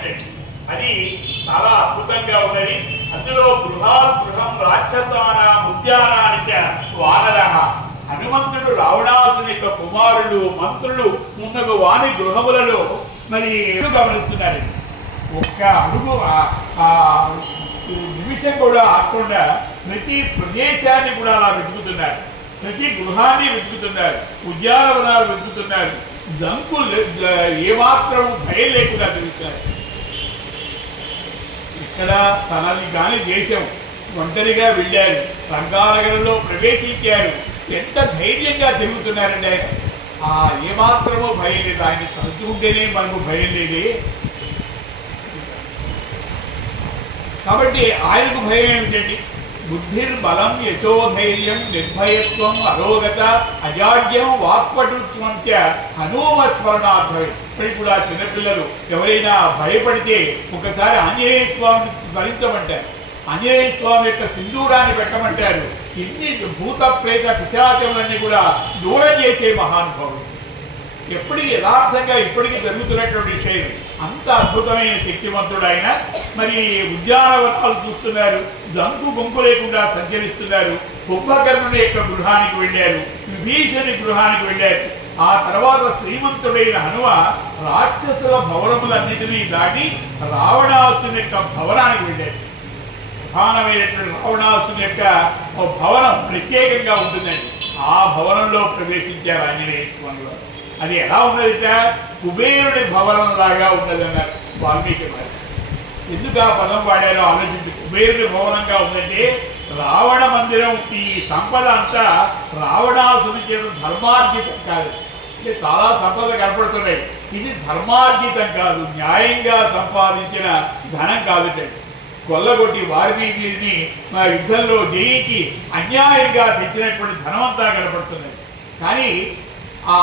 ఉన్నట్టు. అది చాలా అద్భుతంగా ఉన్నది. అందులో గృహం రాక్షసానాం ఉద్యానానిచ వానరః. హనుమంతుడు రావణాసుని యొక్క కుమారులు మంత్రులు మున్నగు వాని గృహములలో మరి గమనిస్తున్నారు. ఒక్క అడుగు నిమిషం కూడా ఆకుండా ప్రతి ప్రదేశాన్ని కూడా అలా వెతుకుతున్నారు, ప్రతి గృహాన్ని వెతుకుతున్నారు, ఉద్యానవనాలు వెతుకుతున్నారు. జంకులు ఏమాత్రం భయం లేకుండా తిరుగుతున్నారు. ఇక్కడ తనని కానీ దేశం ఒంటరిగా వెళ్ళారు, రంగానగరంలో ప్రవేశించారు. ఎంత ధైర్యంగా తిరుగుతున్నారండి ఆయన. ఏమాత్రమో భయం లేదు. ఆయన తలుచుకుంటేనే మనకు భయం లేదే. కాబట్టి ఆయనకు భయం ఏమిటండి? బుద్ధిర్బలం యశోధైర్యం నిర్భయత్వం అరోగత అజాడ్యం వాక్పటుత్వం చ హనుమస్మరణార్థం. ఇప్పటికి కూడా చిన్నపిల్లలు ఎవరైనా భయపడితే ఒకసారి ఆంజనేయ స్వామిని స్మరించమంటారు, ఆంజనేయ స్వామి యొక్క సింధూరాన్ని పెట్టమంటారు. ఇన్ని భూత ప్రేత పిశాచములన్నీ కూడా దూరం చేసే మహానుభావుడు. ఎప్పటికీ యథార్థంగా ఇప్పటికీ జరుగుతున్నటువంటి విషయం. అంత అద్భుతమైన శక్తివంతుడు ఆయన. మరి ఉద్యానవనాలు చూస్తున్నారు, జంకు గొంకు లేకుండా సంచరిస్తున్నారు. కుంభకర్ణుని యొక్క గృహానికి వెళ్ళారు, విభీషణుని గృహానికి వెళ్ళారు. ఆ తర్వాత శ్రీమంతుడైన హనుమ రాక్షసుల భవనములన్నిటినీ దాటి రావణాసుని యొక్క భవనానికి వెళ్ళారు. ప్రధానమైనటువంటి రావణాసుని యొక్క భవనం ప్రత్యేకంగా ఉంటుందండి. ఆ భవనంలో ప్రవేశించారు ఆంజనేయ స్వామి వారు. అది ఎలా ఉన్నదిట? కుబేరుడి భవనం లాగా ఉన్నదన్నారు వాల్మీకి వారు. ఎందుకు ఆ పదం వాడారో ఆలోచించి. కుబేరుడి భవనంగా ఉందంటే రావణ మందిరం, ఈ సంపద అంతా రావణాసుని చేత ధర్మార్జితం కాదు. అంటే చాలా సంపద కనపడుతున్నాయి. ఇది ధర్మార్జితం కాదు, న్యాయంగా సంపాదించిన ధనం కాదుట. కొల్లగొట్టి వారిని వీరిని మా యుద్ధంలో జయించి అన్యాయంగా తెచ్చినటువంటి ధనమంతా కనపడుతున్నది. కానీ ఆ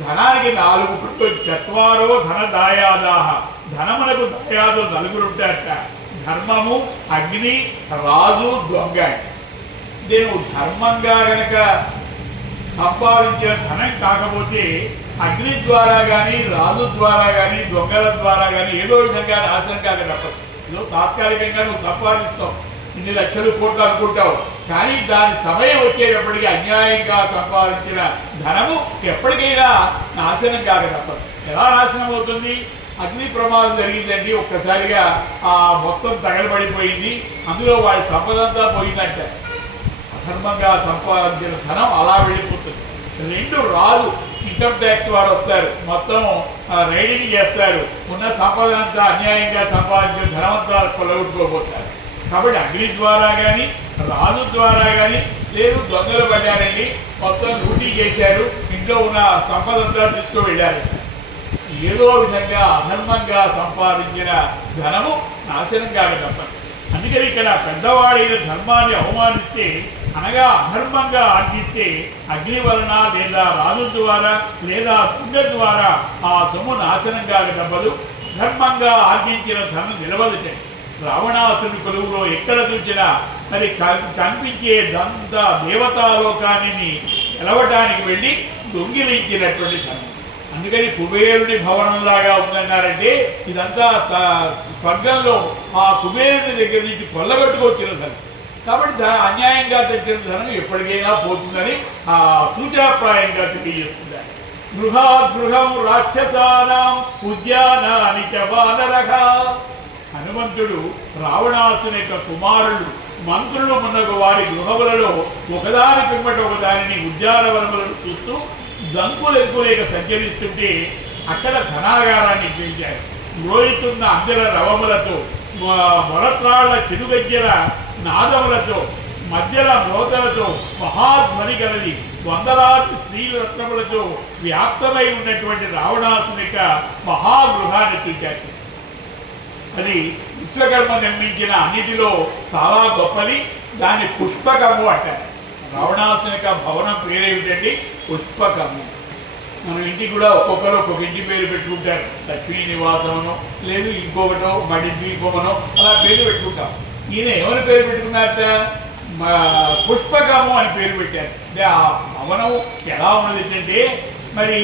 ధనానికి 4 చత్వారో ధన దాయాదాహ. ధనమునకు దాయాదు 4 ఉంటారట. ధర్మము, అగ్ని, రాజు, దొంగ. నేను ధర్మంగా గనక సంపాదించిన ధనం కాకపోతే అగ్ని ద్వారా కానీ, రాజు ద్వారా కానీ, దొంగల ద్వారా కానీ ఏదో విధంగా నాశనం కాక తప్పదు. ఏదో తాత్కాలికంగా నువ్వు సంపాదిస్తావు, ఇన్ని లక్షలు కోట్లు అనుకుంటావు. కానీ దాని సమయం వచ్చేటప్పటికీ అన్యాయంగా సంపాదించిన ధనము ఎప్పటికైనా నాశనం కాక తప్పదు. ఎలా నాశనం అవుతుంది? అగ్ని ప్రమాదం జరిగిందండి, ఒక్కసారిగా ఆ మొత్తం తగలబడిపోయింది, అందులో వాడి సంపద అంతా పోయిందంట. అధర్మంగా సంపాదించిన ధనం అలా వెళ్ళిపోతుంది. 2 రాజు ఇన్కమ్ ట్యాక్స్ వారు వస్తారు, మొత్తం రైడింగ్ చేస్తారు, ఉన్న సంపదనంతా అన్యాయంగా సంపాదించిన ధనమంతా కొల్లగొట్టుకోబోతారు. కాబట్టి అగ్ని ద్వారా కానీ, రాజు ద్వారా కానీ, లేదు దొంగలు పడ్డారండి, మొత్తం లూటీ చేశారు, ఇంట్లో ఉన్న సంపద అంతా తీసుకు వెళ్ళారు. ఏదో విధంగా అధర్మంగా సంపాదించిన ధనము నాశనం కాక తప్పదు. అందుకని ఇక్కడ పెద్దవాడైన ధర్మాన్ని అవమానిస్తే, అనగా అధర్మంగా ఆర్జిస్తే అగ్ని వలన లేదా రాజు ద్వారా లేదా పుణ్య ద్వారా ఆ సొమ్ము నాశనం కాక తప్పదు. ధర్మంగా ఆర్జించిన ధనం నిలవదుట. రావణాసుని కొలువులో ఎక్కడ చూసినా మరి కనిపించే దంత దేవతాలోకాన్ని గెలవటానికి వెళ్ళి దొంగిలించినటువంటి ధనం. అందుకని కుబేరుని భవనంలాగా ఉందన్నారంటే ఇదంతా స్వర్గంలో ఆ కుబేరుని దగ్గర నుంచి కొల్లగొట్టుకొచ్చిన ధనం. కాబట్టి అన్యాయంగా తెచ్చిన ధనం ఎప్పటికైనా పోతుందని ఆ సూచనాప్రాయంగా తెలియజేస్తున్నారు. గృహం రాక్షసానాం ఉద్యానాని చ వానరః. హనుమంతుడు రావణాసుని యొక్క కుమారులు మంత్రులు మున్నగు వారి గృహములలో ఒకదాని పిమ్మట ఒకదానిని ఉద్యానవనములను చూస్తూ జంకులెంకులేక సంచరిస్తుంటే అక్కడ ధనాగారాన్ని పెంచారు. మ్రోయితున్న అందెల రవములతో, మొలత్రాళ్ల చిరుగజ్జల నాదములతో, మధ్యల మ్రోతలతో మహాధ్వని కలది వందలాది స్త్రీ రత్నములతో వ్యాప్తమై ఉన్నటువంటి రావణాసుని యొక్క మహాగృహాన్ని చూచారు. అది విశ్వకర్మ నిర్మించిన అన్నిటిలో చాలా గొప్పది. దాన్ని పుష్పకము అంటారు. రావణాసుని యొక్క భవనం పేరేమిటండి? పుష్పకము. మన ఇంటికి కూడా ఒక్కొక్కరు ఒక్కొక్క ఇంటి పేరు పెట్టుకుంటారు. లక్ష్మీ నివాసమనో లేదు ఇంకొకటో మడి దీపమనో అలా పేరు పెట్టుకుంటాం. ఈయన ఎవరి పేరు పెట్టుకున్నారట? పుష్పకము అని పేరు పెట్టారు. అంటే ఆ భవనం ఎలా ఉన్నది అంటే మరి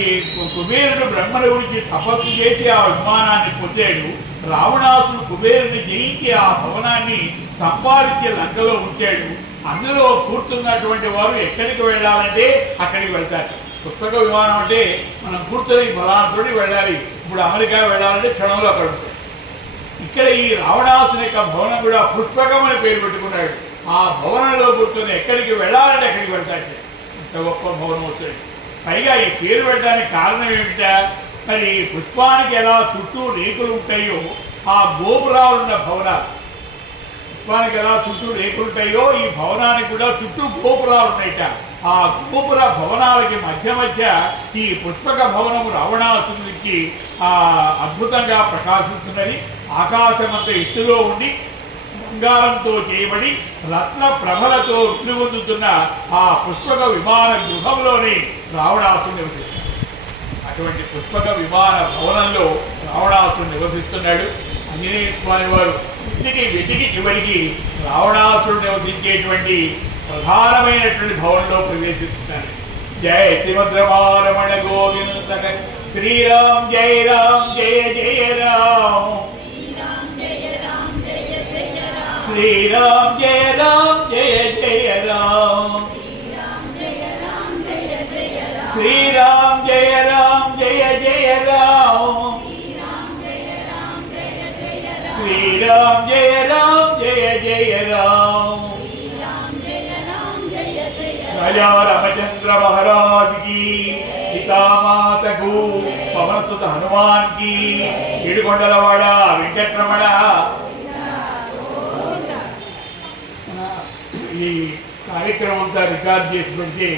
కుబేరుడు బ్రహ్మను గురించి తపస్సు చేసి ఆ విమానాన్ని పొందాడు. రావణాసుడు కుబేరుని జయించి ఆ భవనాన్ని సంపాదించి లంకలో ఉంచాడు. అందులో కూర్చున్నటువంటి వారు ఎక్కడికి వెళ్ళాలంటే అక్కడికి వెళ్తారు. పుష్పక విమానం అంటే మనం కూర్చొని ఫలానాతోటి వెళ్ళాలి. ఇప్పుడు అమెరికా వెళ్ళాలంటే క్షణంలో అక్కడ ఉంటాయి. ఇక్కడ ఈ రావణాసుని యొక్క భవనం కూడా పుష్పకం అని పేరు పెట్టుకున్నాడు. ఆ భవనంలో కూర్చొని ఎక్కడికి వెళ్ళాలంటే అక్కడికి వెళ్తాడు. ఇంత గొప్ప భవనం అవుతాడు. పైగా ఈ పేరు పెట్టడానికి కారణం ఏమిటా? మరి పుష్పానికి ఎలా చుట్టూ రేకులు ఉంటాయో ఆ గోపురాలున్న భవనాలు, పుష్పానికి ఎలా చుట్టూ రేకులు ఉంటాయో ఈ భవనానికి కూడా చుట్టూ గోపురాలు ఉన్నాయిట. ఆ గోపుర భవనాలకి మధ్య మధ్య ఈ పుష్పక భవనము రావణాసురుడికి అద్భుతంగా ప్రకాశిస్తున్నది. ఆకాశమంత ఎత్తులో ఉండి బంగారంతో చేయబడి రత్న ప్రభలతో వెలుగొందుతున్న ఆ పుష్పక విమాన గృహంలోనే రావణాసురుడు నివసిస్తాడు. అటువంటి పుష్పక విమాన భవనంలో రావణాసురుడు నివసిస్తున్నాడు. ఆంజనేయ స్వామి వారు వెతికి చివరికి రావణాసురుడు నివసించేటువంటి ప్రధానమైనటువంటి భవనంలో ప్రవేశిస్తున్నారు. జయ శ్రీమద్రమారమణ గోవింద శ్రీరామ్ జయ రామ్ జయ జయ రామ్ శ్రీరామ్ జయ రామ్ జయ జయ రామ్ శ్రీరామ్ జయ రామ్ జయ జయ రామ్ శ్రీరామ్ జయ రామ్ జయ జయ రామ్ राजा रामचंद्र महाराज की, सीता माता को, पवन सुत हनुमान की, ఏడుకొండలవాడ వెంకటరమణ. ఈ కార్యక్రమం అంతా రికార్డ్ చేసి పెడితే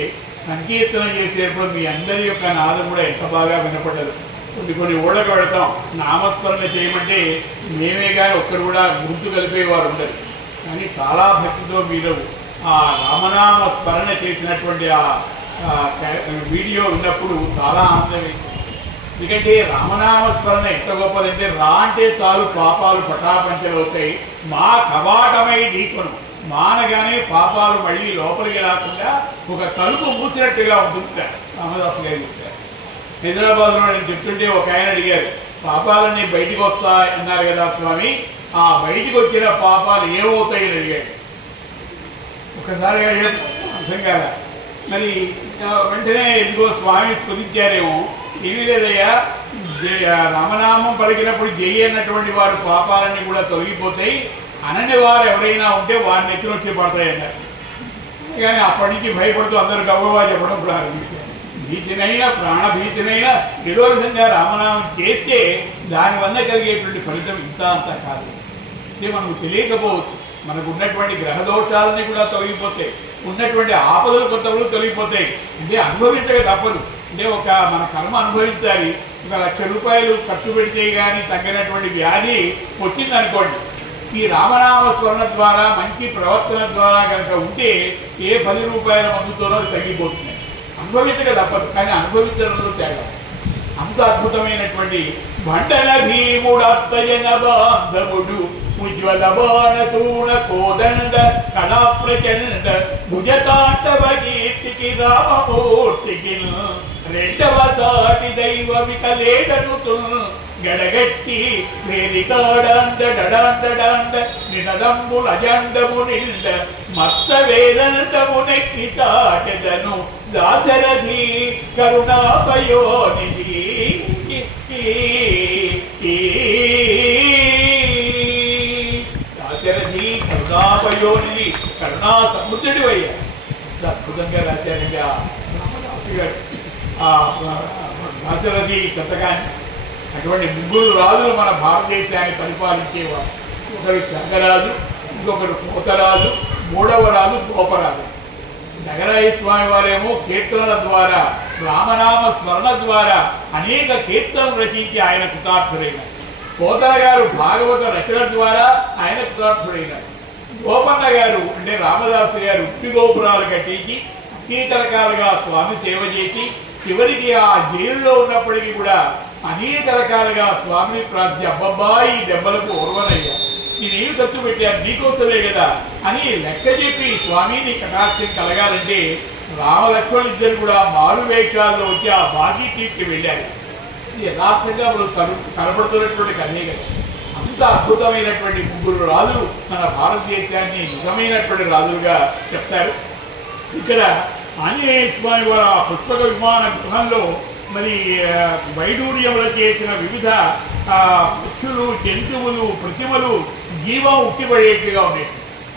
సంకీర్తన చేసేటప్పుడు మీ అందరి యొక్క నాదం కూడా ఎంత బాగా వినపడ్డదు. కొన్ని ఊళ్ళకి వెళతాం, నామస్మరణ చేయమంటే మేమే కానీ ఒక్కరు కూడా గుర్తు కలిపేవారు ఉండదు. కానీ చాలా భక్తితో మీరు ఆ రామనామ స్మరణ చేసినటువంటి ఆ వీడియో విన్నప్పుడు చాలా ఆనందం వేసింది. ఎందుకంటే రామనామ స్మరణ ఎంత గొప్పదంటే, రా అంటే చాలు పాపాలు పటాపంచలవుతాయి. మా కవాటమై ఢీకొను, మానగానే పాపాలు మళ్ళీ లోపలికి రాకుండా ఒక తలుపు మూసినట్టుగా ఉంటుంది. రామదాసు గారు చెప్తారు. హైదరాబాద్లో నేను చెప్తుంటే ఒక ఆయన అడిగారు, పాపాలన్నీ బయటికి వస్తాయి అన్నారు కదా స్వామి, ఆ బయటికి వచ్చిన పాపాలు ఏమవుతాయని అడిగాడు. ఒకసారిగా అర్థం కాల. మరి వెంటనే ఎదిగో స్వామి స్ఫురించారేమో. ఏమీ లేదయ్యా, రామనామం పలికినప్పుడు జై అన్నటువంటి వారు పాపాలన్నీ కూడా తొలగిపోతాయి, అనని వారు ఎవరైనా ఉంటే వారిని ఎత్తున వచ్చి పడతాయన్నారు. కానీ అప్పటి నుంచి భయపడుతూ అందరూ గవ్వగా చెప్పడం ప్రారంభించారు. భీతినైనా ప్రాణభీతినైనా ఏదో విధంగా రామనామం చేస్తే దానివల్ల కలిగేటువంటి ఫలితం ఇంత అంతా కాదు. అంటే మనకు తెలియకపోవచ్చు. మనకు ఉన్నటువంటి గ్రహదోషాలన్నీ కూడా తొలగిపోతాయి, ఉన్నటువంటి ఆపదలు కొంతవరకు తొలగిపోతాయి. అంటే అనుభవించక తప్పదు. అంటే మన కర్మ అనుభవించాలి. 1,00,000 రూపాయలు ఖర్చు పెడితే కానీ తగ్గినటువంటి వ్యాధి వచ్చిందనుకోండి, ఈ రామనామ స్మరణ ద్వారా మంచి ప్రవర్తన ద్వారా కనుక ఉంటే ఏ 10 రూపాయల మందుతోనో తగ్గిపోతుంది. అనుభవించక తప్పదు, కానీ అనుభవించడంలో తేడా. అంత అద్భుతమైనటువంటి బండల భీముడత్తజన బాంధవుడు ఉజ్వల బాణతూణ కోదండ కళా ప్రచండ భుజతాండవ కీర్తికి రామమూర్తికి రెండవ సాటి దైవ వికలేడను గడగట్టి వేదికాడాండ నినదంబుల అజండము నిండ మత్త వేదండము నెక్కి చాటెదను దాశరథి కరుణాపయోనిధి. దాశరథి కరుణాపయోనిధి, కరుణా సముద్రుడి అయ్యా. అద్భుతంగా రాశారండి రామదాసు గారు ఆ దాశరథి శతకాన్ని. అటువంటి 3 రాజులు మన భారతదేశాన్ని పరిపాలించేవారు. ఒకరు త్యాగరాజు, ఇంకొకరు కోతరాజు, 3వ రాజు గోపరాజు. నగరాయ స్వామి వారేమో కీర్తనల ద్వారా, రామనామ స్మరణ ద్వారా అనేక కీర్తనలు రచించి ఆయన కృతార్థుడైనారు. కోతల గారు భాగవత రచన ద్వారా ఆయన కృతార్థుడైనారు. గోపన్న గారు అంటే రామదాసు గారు ఉట్టి గోపురాలు కట్టించి అనేక రకాలుగా స్వామి సేవ చేసి చివరికి ఆ జైల్లో ఉన్నప్పటికీ కూడా అనేక రకాలుగా స్వామిని ప్రార్థి, అబ్బబ్బాయి దెబ్బలకు ఓర్వనయ్యా, నేనేమి ఖర్చు పెట్టాను నీకోసమే కదా అని లెక్క చెప్పి స్వామిని కటాక్షం కలగాలంటే రామలక్ష్మణులు ఇద్దరు కూడా మారు వేషాల్లో వచ్చి ఆ బాకీ తీర్చి వెళ్ళారు. ఇది యథార్థంగా మనం కనబడుతున్నటువంటి కథే కదా. అంత అద్భుతమైనటువంటి ముగ్గురు రాజులు మన భారతదేశాన్ని నిజమైనటువంటి రాజులుగా చెప్తారు. ఇక్కడ ఆంజనేయ స్వామి వారు ఆ పుష్పక విమాన గృహంలో మరి వైడూర్యములు చేసిన వివిధ పక్షులు, జంతువులు, ప్రతిమలు జీవం ఉట్టిపడేట్టుగా ఉన్నాయి.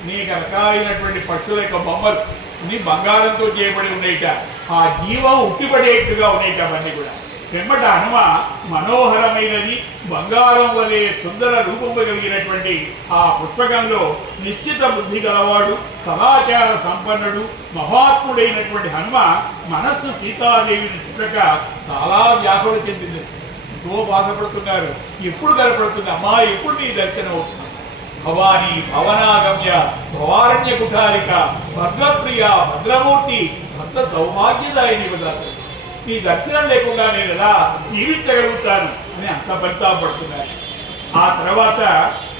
అనేక రకాలైనటువంటి పక్షుల యొక్క బొమ్మలు అన్ని బంగారంతో చేయబడి ఉన్నాయిట. ఆ జీవం ఉట్టిపడేట్టుగా ఉన్నాయిట అవన్నీ కూడా. వెంబట హనుమ మనోహరమైనది బంగారం వలె సుందర రూపము కలిగినటువంటి ఆ పుష్పకంలో నిశ్చిత బుద్ధి గలవాడు, సదాచార సంపన్నుడు, మహాత్ముడైనటువంటి హనుమ మనస్సు సీతాదేవిని చూడక చాలా వ్యాకుల చెందింది. ఎంతో బాధపడుతున్నారు. ఎప్పుడు కనపడుతుంది అమ్మా, ఎప్పుడు నీ దర్శనం అవుతుంది? భవానీ భవనాగమ్య భవారణ్య కుఠారిక భద్రప్రియ భద్రమూర్తి భద్ర సౌభాగ్యదాయని వదారు. నీ దర్శనం లేకుండా నేను ఎలా జీవించగలుగుతాను అని అంత పరితాపడుతున్నారు. ఆ తర్వాత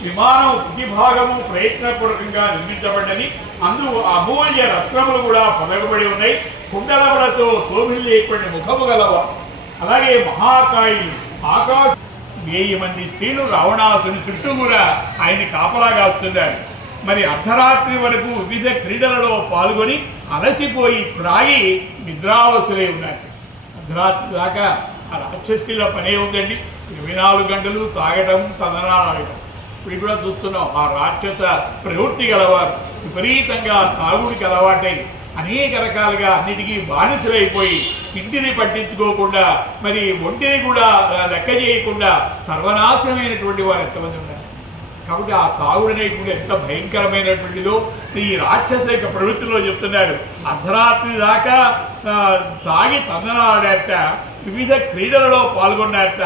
విమానం ప్రతిభాగము ప్రయత్నపూర్వకంగా నిర్మించబడ్డది. అందులో అమూల్య రత్నములు కూడా పొదగబడి ఉన్నాయి. కుండలములతో శోభిల్లేటువంటి ముఖము గలవ. అలాగే మహాకాయులు ఆకాశ 1000 మంది స్త్రీలు రావణాసుని చుట్టూ కూడా ఆయన్ని కాపలా కాస్తున్నారు. మరి అర్ధరాత్రి వరకు వివిధ క్రీడలలో పాల్గొని అలసిపోయి త్రాగి నిద్రావసులై ఉన్నారు. అర్ధరాత్రి దాకా ఆ రాక్షసుల పనే ఉందండి. 24 గంటలు తాగటం, తదనాడటం. ఇప్పుడు కూడా చూస్తున్నాం ఆ రాక్షస ప్రవృత్తి గలవారు విపరీతంగా తాగుడికి అలవాటై అనేక రకాలుగా అన్నిటికీ బానిసలైపోయి ఇంటిని పట్టించుకోకుండా మరి ఒంటిని కూడా లెక్క చేయకుండా సర్వనాశనమైనటువంటి వారు ఎంతమంది ఉన్నారు. కాబట్టి ఆ తాగుడనే కూడా ఎంత భయంకరమైనటువంటిదో ఈ రాక్షస యొక్క ప్రవృత్తిలో చెప్తున్నారు. అర్ధరాత్రి దాకా తాగి తందనాడట, వివిధ క్రీడలలో పాల్గొన్నట్ట,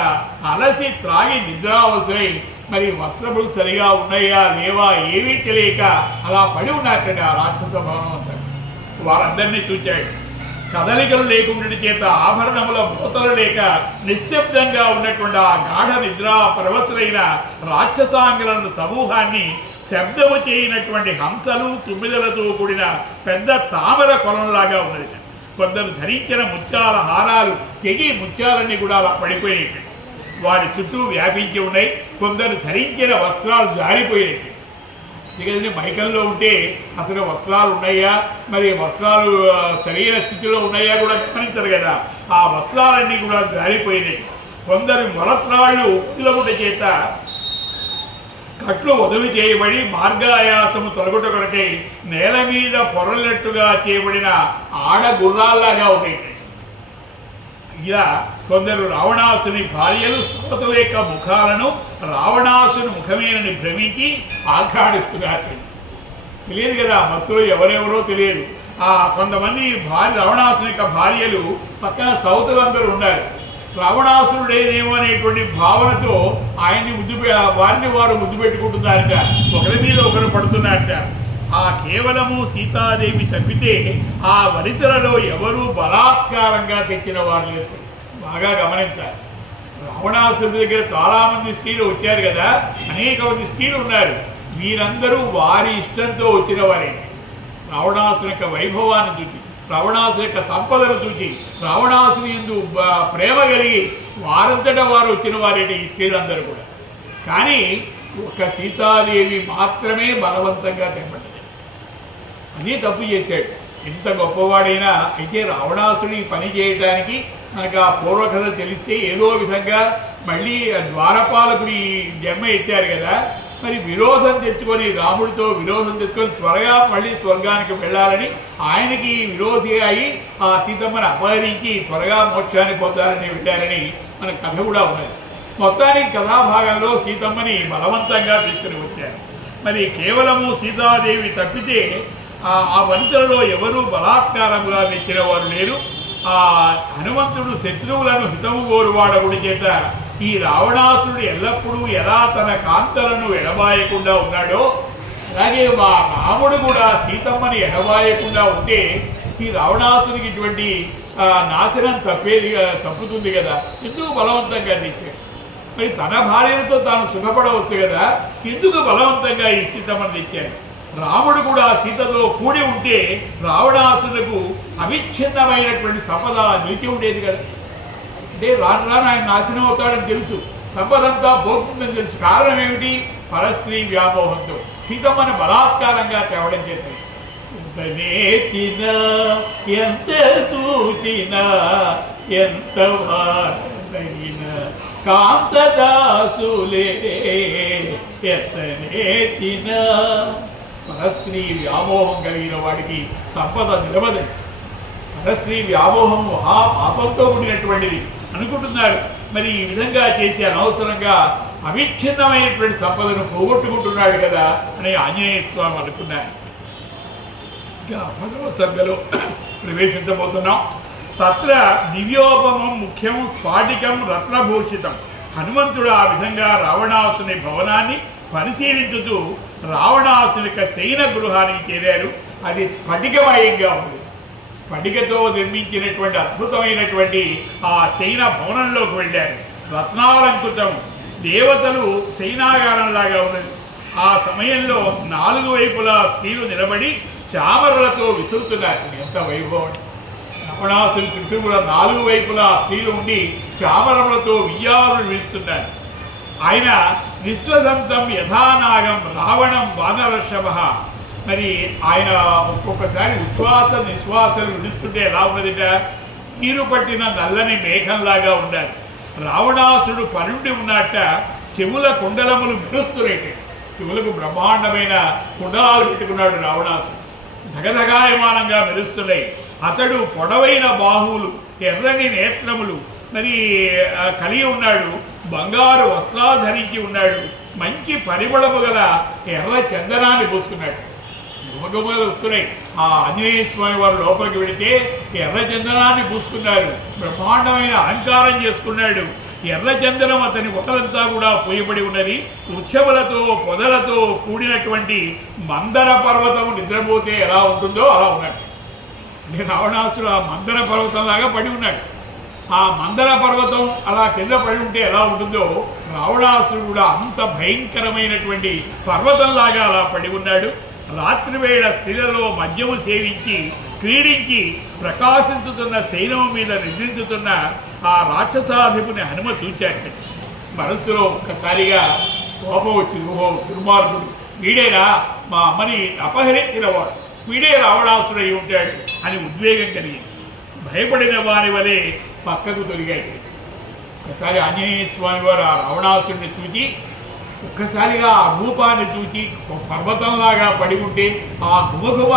అలసి త్రాగి నిద్రావసై మరి వస్త్రములు సరిగా ఉన్నాయా లేవా ఏమీ తెలియక అలా పడి ఉన్నట్టండి ఆ రాక్షస భవనం అంతా. వారందరినీ చూచాడు. కదలికలు లేకుండా చేత ఆభరణముల మూతలు లేక నిశ్శబ్దంగా ఉన్నటువంటి ఆ గాఢ నిద్రా పరవశులైన రాక్షసాంగులను సమూహాన్ని శబ్దము చేయనటువంటి హంసలు, తుమ్మిదలతో కూడిన పెద్ద తామర కొలంలాగా ఉన్నది. కొందరు ధరించిన ముత్యాల హారాలు తెగి ముత్యాలన్నీ కూడా అలా పడిపోయినట్టు వారి చుట్టూ వ్యాపించి ఉన్నాయి. కొందరు ధరించిన వస్త్రాలు జారిపోయినట్టు. ఎందుకంటే మైకంలో ఉంటే అసలు వస్త్రాలు ఉన్నాయా, మరి వస్త్రాలు సరైన స్థితిలో ఉన్నాయా కూడా గమనించరు కదా. ఆ వస్త్రాలన్నీ కూడా జారిపోయినాయి. కొందరు మొలత్రాళ్ళు ఉప్పులగుట చేత కట్లు వదిలి చేయబడి మార్గాయాసము తొలగుట కొరకై నేల మీద పొరలినట్టుగా చేయబడిన ఆడ గుర్రాల్లాగా ఉంటాయి. ఇలా కొందరు రావణాసుని భార్యలు శ్రోతల యొక్క ముఖాలను రావణాసుని ముఖమేనని భ్రమించి ఆఘ్రాడిస్తున్నారు. తెలియదు కదా, మత్తులో ఎవరెవరో తెలియదు. కొంతమంది రావణాసుని యొక్క భార్యలు పక్కన సౌతులందరూ ఉన్నారు. రావణాసురుడేనేమో అనేటువంటి భావనతో ఆయన్ని వారిని వారు ముద్దు పెట్టుకుంటున్నారట, ఒకరి మీద ఒకరు పడుతున్నారట. కేవలము సీతాదేవి తప్పితే ఆ వనితలలో ఎవరూ బలాత్కారంగా తెచ్చిన వారు లేదు. బాగా గమనించాలి. రావణాసురుడి దగ్గర చాలామంది స్త్రీలు వచ్చారు కదా, అనేక మంది స్త్రీలు ఉన్నారు. వీరందరూ వారి ఇష్టంతో వచ్చిన వారే. రావణాసుని యొక్క వైభవాన్ని చూసి, రావణాసుని యొక్క సంపదను చూసి, రావణాసుని యందు ప్రేమ కలిగి వారంతటా వారు వచ్చిన వారేంటి ఈ స్త్రీలందరూ కూడా. కానీ ఒక సీతాదేవి మాత్రమే బలవంతంగా తెప్పట్లేదు. అదే తప్పు చేశాడు. ఎంత గొప్పవాడైనా అయితే రావణాసుని పని చేయడానికి మనకు ఆ పూర్వకథ తెలిస్తే ఏదో విధంగా మళ్ళీ ద్వారపాలకుడి జన్మ ఎత్తారు కదా, మరి విరోధం తెచ్చుకొని రాముడితో విరోధం తెచ్చుకొని త్వరగా మళ్ళీ స్వర్గానికి వెళ్ళాలని ఆయనకి విరోధి అయి ఆ సీతమ్మని అపహరించి త్వరగా మోక్షాన్ని పొందాలని వెళ్ళారని మన కథ కూడా ఉన్నది. మొత్తానికి కథాభాగంలో సీతమ్మని బలవంతంగా తీసుకుని వచ్చారు. మరి కేవలము సీతాదేవి తప్పితే ఆ వనితలలో ఎవరూ బలాత్కారంగా తెచ్చిన వారు లేరు. హనుమంతుడు శత్రువులను హితము కోరువాడగుడి చేత ఈ రావణాసురుడు ఎల్లప్పుడూ ఎలా తన కాంతలను ఎడబాయకుండా ఉన్నాడో అలాగే మా రాముడు కూడా సీతమ్మని ఎడబాయకుండా ఉంటే ఈ రావణాసునికి ఇటువంటి నాశనం తప్పుతుంది కదా. ఎందుకు బలవంతంగా తెచ్చాడు? మరి తన భార్యలతో తాను సుఖపడవచ్చు కదా, ఎందుకు బలవంతంగా ఈ సీతమ్మని తెచ్చాడు? రాముడు కూడా సీతతో కూడి ఉంటే రావణాసురులకు అవిచ్ఛిన్నమైనటువంటి సంపద నిలిచి ఉండేది కదా. అంటే రాను రాను ఆయన నాశనం అవుతాడని తెలుసు, సంపదంతా పోతుందని తెలుసు. కారణం ఏమిటి? పరస్త్రీ వ్యామోహంతో సీతమ్మని బలాత్కారంగా తేవడం చేత. ఎంత నేతినా ఎంత చూచినా ఎంత వారైనా కాంతదాసులే ఎంత నేతినా. పరస్త్రీ వ్యామోహం కలిగిన వాడికి సంపద నిలవదండి. పరస్త్రీ వ్యామోహం పాపంతో కూడినటువంటిది అనుకుంటున్నాడు. మరి ఈ విధంగా చేసి అనవసరంగా అవిచ్ఛిన్నమైనటువంటి సంపదను పోగొట్టుకుంటున్నాడు కదా అని ఆంజనేయ స్వామి అనుకున్నారు. ఇంకా భగవత్ సభ్యలో ప్రవేశించబోతున్నాం. తత్ర దివ్యోపమం ముఖ్యం స్ఫాటికం రత్నభూషితం. హనుమంతుడు ఆ విధంగా రావణాసుని భవనాన్ని పరిశీలించుతూ రావణాసుని యొక్క శయన గృహానికి చేరారు. అది స్ఫటికమయంగా ఉంది. స్ఫటికతో నిర్మించినటువంటి అద్భుతమైనటువంటి ఆ శయన భవనంలోకి వెళ్ళారు. రత్నాలంకృతం, దేవతలు శయనాగారంలాగా ఉన్నది. ఆ సమయంలో 4 వైపులా స్త్రీలు నిలబడి చామరులతో విసురుతున్నారు. ఎంత వైభవం! రావణాసుని చుట్టూ కూడా 4 వైపులా స్త్రీలు ఉండి చామరములతో వియ్యారులు వీస్తున్నారు. ఆయన విశ్వసంతం యథానాగం రావణం వానరషభ. మరి ఆయన ఒక్కొక్కసారి ఉచ్ఛ్వాస నిశ్వాసలు విడుస్తుంటే ఎలా ఉన్నదిట? నీరు పట్టిన నల్లని మేఘంలాగా ఉండాలి. రావణాసుడు పరుండి ఉన్నట్ట చెవుల కుండలములు మెరుస్తున్నాయి. చెవులకు బ్రహ్మాండమైన కుండలాలు పెట్టుకున్నాడు రావణాసుడు. ధగధగాయమానంగా మెరుస్తున్నాయి. అతడు పొడవైన బాహువులు, ఎర్రని నేత్రములు మరి కలిగి ఉన్నాడు. బంగారు వస్త్రాలు ధరించి ఉన్నాడు. మంచి పరిమళము గల ఎర్ర చందనాన్ని పూసుకున్నాడు. గుమగుమలు వస్తున్నాయి. ఆ ఆంజనేయ స్వామి వారు లోపలికి వెళితే ఎర్ర చందనాన్ని పూసుకున్నారు. బ్రహ్మాండమైన అలంకారం చేసుకున్నాడు. ఎర్ర చందనం అతని ఒక్కలంతా కూడా పూయబడి ఉన్నది. వృక్షములతో పొదలతో కూడినటువంటి మందర పర్వతము నిద్రపోతే ఎలా ఉంటుందో అలా ఉన్నాడు. అంటే రావణాసుడు ఆ మందర పర్వతంలాగా పడి ఉన్నాడు. ఆ మందర పర్వతం అలా కింద పడి ఉంటే ఎలా ఉంటుందో రావణాసుడు కూడా అంత భయంకరమైనటువంటి పర్వతంలాగా అలా పడి ఉన్నాడు. రాత్రివేళ స్త్రీలలో మద్యము సేవించి క్రీడించి ప్రకాశించుతున్న శైలము మీద నిద్రించుతున్న ఆ రాక్షసాధిపుని హనుమ చూచాడు. మనస్సులో ఒక్కసారిగా కోపం వచ్చింది. ఓహో, దుర్మార్గుడు వీడేనా మా అమ్మని అపహరించినవాడు, వీడే రావణాసుడు అయి ఉంటాడు అని ఉద్వేగం కలిగింది. భయపడిన వారి వలె పక్కకు తొలిగాడు. ఒకసారి ఆంజనేయ స్వామి వారు ఆ రావణాసుడిని చూచి ఒక్కసారిగా ఆ రూపాన్ని చూచి పర్వతంలాగా పడి ఉంటే ఆ గుమగుమ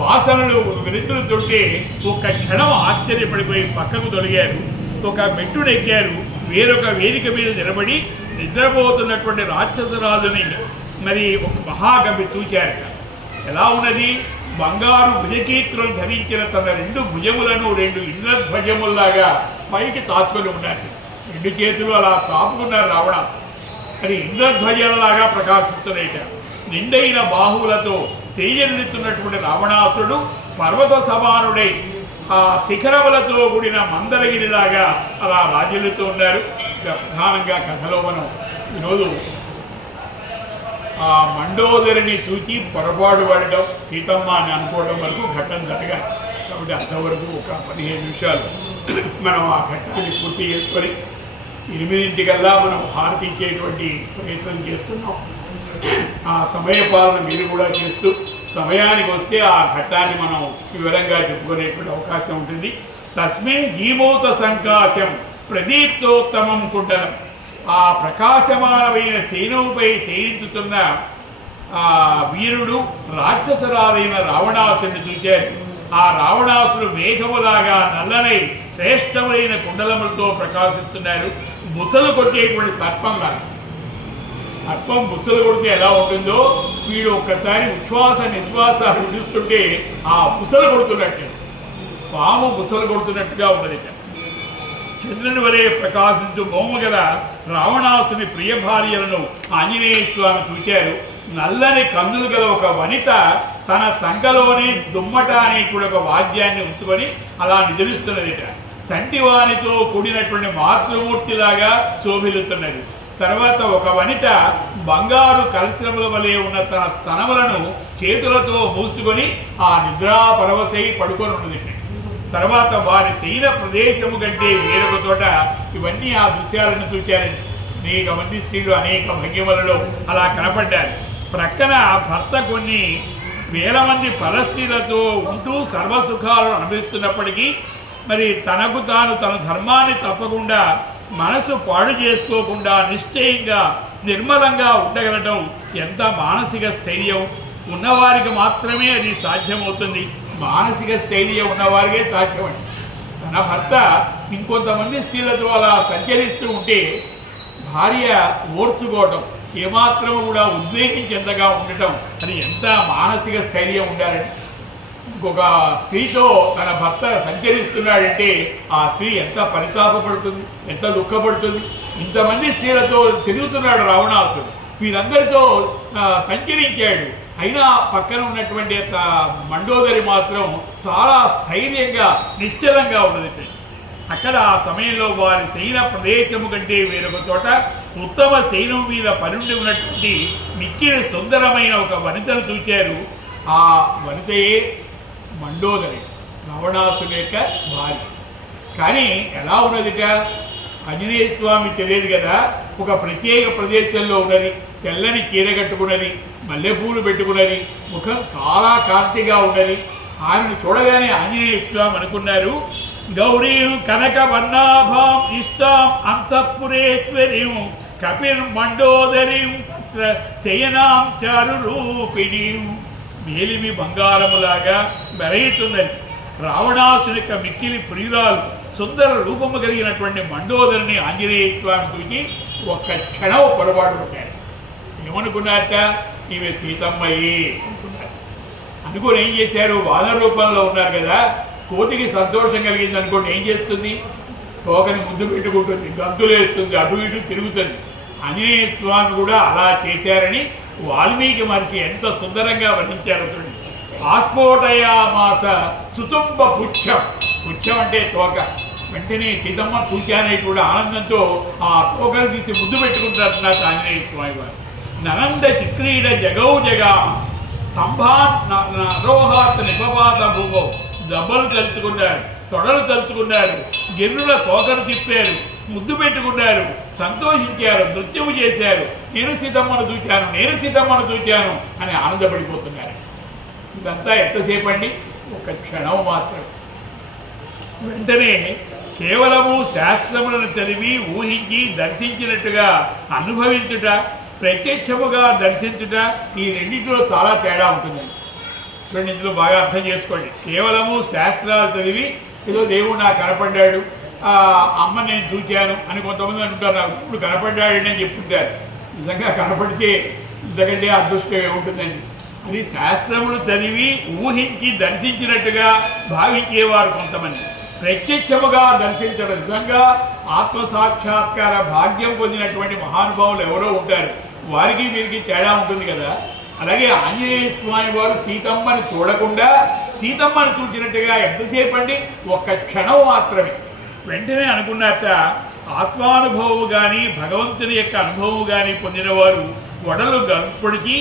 వాసనలు వెలుతురుతుంటే ఒక్క క్షణం ఆశ్చర్యపడిపోయి పక్కకు తొలిగారు. ఒక మెట్టునెక్కారు. వేరొక వేదిక మీద నిలబడి నిద్రపోతున్నటువంటి రాక్షసరాజుని మరి ఒక మహాకవి చూచారట. ఎలా ఉన్నది? బంగారు భుజకీర్తులను ధరించిన తన 2 భుజములను 2 ఇంద్రధ్వజముల్లాగా పైకి చాచుకొని ఉన్నారు. 2 చేతులు అలా చాపుకున్నారు రావణాసు. అది ఇంద్రధ్వజంలాగా ప్రకాశిస్తున్నాయిట. నిండైన బాహువులతో తేజరిల్లుతున్నటువంటి రావణాసుడు పర్వత సమానుడై ఆ శిఖరములతో కూడిన మందరగిరిలాగా అలా రాజ్యులుతూ ఉన్నారు. ప్రధానంగా కథలో మనం ఈరోజు ఆ మండోదరిని చూచి పొరపాటు పడటం, సీతమ్మ అని అనుకోవడం వరకు ఘట్టం జరగాలి. కాబట్టి అంతవరకు ఒక 15 నిమిషాలు మనం ఆ ఘట్టాన్ని పూర్తి చేసుకొని 8 మనం హారతి ఇచ్చేటువంటి ప్రయత్నం చేస్తున్నాం. ఆ సమయపాలన మీరు కూడా చేస్తూ సమయానికి వస్తే ఆ ఘట్టాన్ని మనం వివరంగా చెప్పుకునేటువంటి అవకాశం ఉంటుంది. తస్మిన్ జీమోత సంకాశం ప్రదీప్తోత్తమం కుండలం. ఆ ప్రకాశమానమైన శయనముపై శయనించుతున్న ఆ వీరుడు రాక్షసరాలైన రావణాసుని చూచారు. ఆ రావణాసుడు మేఘములాగా నల్లనై శ్రేష్టమైన కుండలములతో ప్రకాశిస్తున్నారు. బుసలు కొట్టేటువంటి సర్పంలాగా. సర్పం బుసలు కొడితే ఎలా ఉంటుందో వీడు ఒక్కసారి ఉచ్ఛ్వాస నిశ్వాసాలు విడుస్తుంటే ఆ బుసలు కొడుతున్నట్టు, పాము బుసలు కొడుతున్నట్టుగా ఉన్నది. చంద్రుని వలె ప్రకాశించు మోము గల రావణాసుని ప్రియ భార్యలను ఆంజనేయ స్వామి చూచారు. నల్లని కందులు గల ఒక వనిత తన చంకలోనే దుమ్మట అనేటువంటి ఒక వాద్యాన్ని ఉంచుకొని అలా నిద్రిస్తున్నదిట. చంటివానితో కూడినటువంటి మాతృమూర్తిలాగా శోభిల్లుతున్నది. తర్వాత ఒక వనిత బంగారు కలశముల వలె ఉన్న తన స్తనములను చేతులతో మూసుకొని ఆ నిద్రా పరవశై పడుకొని ఉన్నది. తర్వాత వారి శయన ప్రదేశము కంటే వేరొక చోట ఇవన్నీ ఆ దృశ్యాలను చూచారండి. అనేక మంది స్త్రీలు అనేక భంగిమలలో అలా కనపడ్డారు. ప్రక్కన భర్త కొన్ని వేల మంది పరస్త్రీలతో ఉంటూ సర్వసుఖాలను అనుభవిస్తున్నప్పటికీ మరి తనకు తాను తన ధర్మాన్ని తప్పకుండా మనసు పాడు చేసుకోకుండా నిశ్చయంగా నిర్మలంగా ఉండగలటం ఎంత మానసిక స్థైర్యం ఉన్నవారికి మాత్రమే అది సాధ్యమవుతుంది. మానసిక స్థైర్యం ఉన్నవారికే సాధ్యమండి. తన భర్త ఇంకొంతమంది స్త్రీలతో అలా సంచరిస్తూ ఉంటే భార్య ఓర్చుకోవటం, ఏమాత్రం కూడా ఉద్వేగం చెందగా ఉండటం, అది ఎంత మానసిక స్థైర్యం ఉండాలండి. ఇంకొక స్త్రీతో తన భర్త సంచరిస్తున్నాడంటే ఆ స్త్రీ ఎంత పరితాపపడుతుంది, ఎంత దుఃఖపడుతుంది. ఇంతమంది స్త్రీలతో తిరుగుతున్నాడు రావణాసుడు, వీరందరితో సంచరించాడు. అయినా పక్కన ఉన్నటువంటి మండోదరి మాత్రం చాలా స్థైర్యంగా నిశ్చలంగా ఉన్నది. అక్కడ ఆ సమయంలో వారి శయన ప్రదేశము కంటే వేరొక చోట ఉత్తమ శయనం మీద పరుండి ఉన్నటువంటి మిక్కిలి సుందరమైన ఒక వనితను చూచారు. ఆ వనితయే మండోదరి, రావణాసుడి యొక్క భార్య. కానీ ఎలా ఉన్నదిట, ఆంజనేయ స్వామి తెలియదు కదా, ఒక ప్రత్యేక ప్రదేశంలో ఉన్నది, తెల్లని చీర కట్టుకున్నది, మల్లెపూలు పెట్టుకున్నది, ముఖం చాలా కాంతిగా ఉన్నది. ఆమెను చూడగానే ఆంజనేయ స్వామి అనుకున్నారు, గౌరీం కనక వర్ణాభాం ఇష్టాం అంతఃపురేశ్వరీం కపిర్ మండోదరీం తత్ర శయనాం చారు రూపిణీం. మేలిమి బంగారములాగా మెరయుతున్నది. రావణాసుని యొక్క మిక్కిలి ప్రియురాలు సుందర రూపము కలిగినటువంటి మండోదరిని ఆంజనేయ స్వామి చూసి ఒక్క క్షణం పొరపాటు పడ్డారు. ఏమనుకున్నారట, ఈమె సీతమ్మయ్యి అనుకున్నారు. అనుకుని ఏం చేశారు, వాద రూపంలో ఉన్నారు కదా, కోతికి సంతోషం కలిగింది అనుకోండి ఏం చేస్తుంది, తోకని ముద్దు పెట్టుకుంటుంది, గంతులు వేస్తుంది, అటు ఇటు తిరుగుతుంది. ఆంజనేయ స్వామి కూడా అలా చేశారని వాల్మీకి మహర్షి ఎంత సుందరంగా వర్ణించారు చూడండి. ఆస్ఫోటయామాస సుతుంబ పుచ్చం, పుచ్చం అంటే తోక. వెంటనే సీతమ్మ చూచానేటువంటి ఆనందంతో ఆ తోకలు తీసి ముద్దు పెట్టుకుంటారు నాకు ఆంజనేయ స్వామి వారు. ననంద చిక్రీడ జగౌ జగా స్తంభాన్ నరోహాత్ నిపపాత భూమో. దెబ్బలు తలుచుకున్నారు, తొడలు తలుచుకున్నారు, గిర్రుల తోకలు తిప్పారు, ముద్దు పెట్టుకున్నారు, సంతోషించారు, నృత్యము చేశారు. నేను సీతమ్మను చూచాను, నేను సీతమ్మను చూచాను అని ఆనందపడిపోతున్నారు. ఇదంతా ఎంతసేపు అండి, ఒక క్షణం మాత్రం. వెంటనే కేవలము శాస్త్రములను చదివి ఊహించి దర్శించినట్టుగా అనుభవించుట, ప్రత్యక్షముగా దర్శించుట, ఈ రెండింటిలో చాలా తేడా ఉంటుందండి. రెండింటిలో బాగా అర్థం చేసుకోండి. కేవలము శాస్త్రాలు చదివి ఏదో దేవుడు నాకు కనపడ్డాడు, అమ్మ నేను చూచాను అని కొంతమంది అంటారు, నాకు ఇప్పుడు కనపడ్డాడని అని చెప్పుకుంటారు. నిజంగా కనపడితే ఇంతకంటే అదృష్టం ఏముంటుందండి. అది శాస్త్రములు చదివి ఊహించి దర్శించినట్టుగా భావించేవారు కొంతమంది. ప్రత్యక్షముగా దర్శించడం, నిజంగా ఆత్మసాక్షాత్కార భాగ్యం పొందినటువంటి మహానుభావులు ఎవరో ఉంటారు, వారికి వీరికి తేడా ఉంటుంది కదా. అలాగే ఆంజనేయ స్వామి వారు సీతమ్మని చూడకుండా సీతమ్మని చూసినట్టుగా ఎంతసేపు అండి, ఒక్క క్షణం మాత్రమే. వెంటనే అనుకున్నట్ట, ఆత్మానుభవము కానీ భగవంతుని యొక్క అనుభవము కానీ పొందినవారు వడలు గర్పడిచి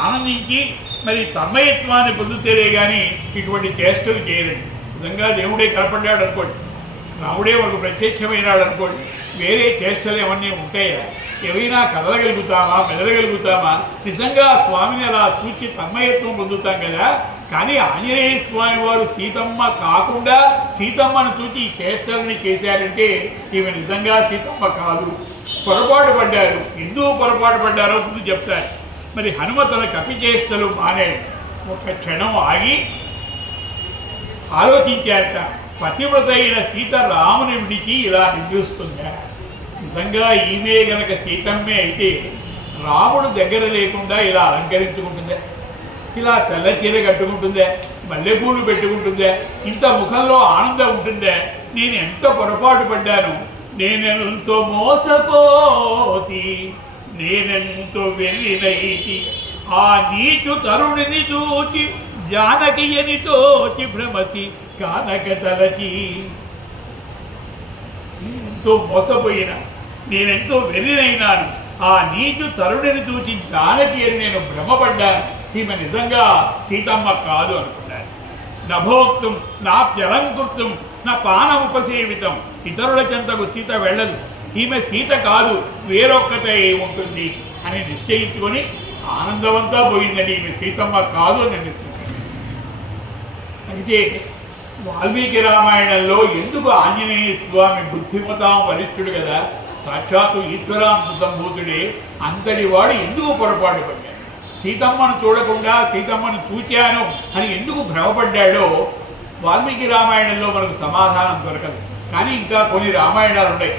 ఆనందించి మరి తన్మయత్వాన్ని పొందుతారే కానీ ఇటువంటి చేష్టలు చేయరండి. నిజంగా దేవుడే కనపడ్డాడు అనుకోండి, రాముడే మనకు ప్రత్యక్షమైనాడు అనుకోండి, వేరే చేష్టలు ఏమన్నీ ఉంటాయా? ఏవైనా కదలగలుగుతామా, మెదలగలుగుతామా? నిజంగా స్వామిని అలా చూచి తన్మయత్వం పొందుతాం కదా. కానీ ఆంజనేయ స్వామి వారు సీతమ్మ కాకుండా సీతమ్మను చూచి ఈ చేష్టలని చేశారంటే ఈమె నిజంగా సీతమ్మ కాదు, పొరపాటు పడ్డారు. ఎందుకు పొరపాటు పడ్డారో ముందు చెప్తారు. మరి హనుమ తన కపిచేష్టలు మానేడు. ఒక క్షణం ఆగి ఆలోచించారట, పతివ్రత అయిన సీత రాముని విడిచి ఇలా నిద్రిస్తుందా? నిజంగా ఈమె గనక సీతమ్మే అయితే రాముడు దగ్గర లేకుండా ఇలా అలంకరించుకుంటుందా, ఇలా తెల్ల చీర కట్టుకుంటుందా, మల్లెపూలు పెట్టుకుంటుందా, ఇంత ముఖంలో ఆనందం ఉంటుందా? నేను ఎంత పొరపాటు పడ్డాను, నేనెంతో మోసపోతి, నేనెంతో వెర్రినైతి, ఆ నీచు తరుణిని చూచి జానకియని తోచి భ్రమసి కానక తలచి. నేనెంతో మోసపోయినా, నేనెంతో వెర్రినైనాను, ఆ నీచు తరుణిని చూచి జానకి అని నేను భ్రమపడ్డాను. ఈమె నిజంగా సీతమ్మ కాదు అనుకున్నాను. నభోక్తం నాప్యలంకృతం నా పానముపసేవితం. ఇతరుల చెంతకు సీత వెళ్ళదు, ఈమె సీత కాదు, వేరొక్కటే ఉంటుంది అని నిశ్చయించుకొని ఆనందమంతా పోయిందండి. ఈమె సీతమ్మ కాదు అని నిర్ణయించుకున్నాను. అయితే వాల్మీకి రామాయణంలో ఎందుకు ఆంజనేయ స్వామి బుద్ధిమతాం వరిష్ఠుడు కదా, సాక్షాత్తు ఈశ్వరాంశ సంభూతుడే, అంతటి వాడు ఎందుకు పొరపాటు పడ్డాడు? సీతమ్మను చూడకుండా సీతమ్మను చూచాను అని ఎందుకు భ్రమపడ్డాడో వాల్మీకి రామాయణంలో మనకు సమాధానం దొరకదు. కానీ ఇంకా కొన్ని రామాయణాలు ఉన్నాయి.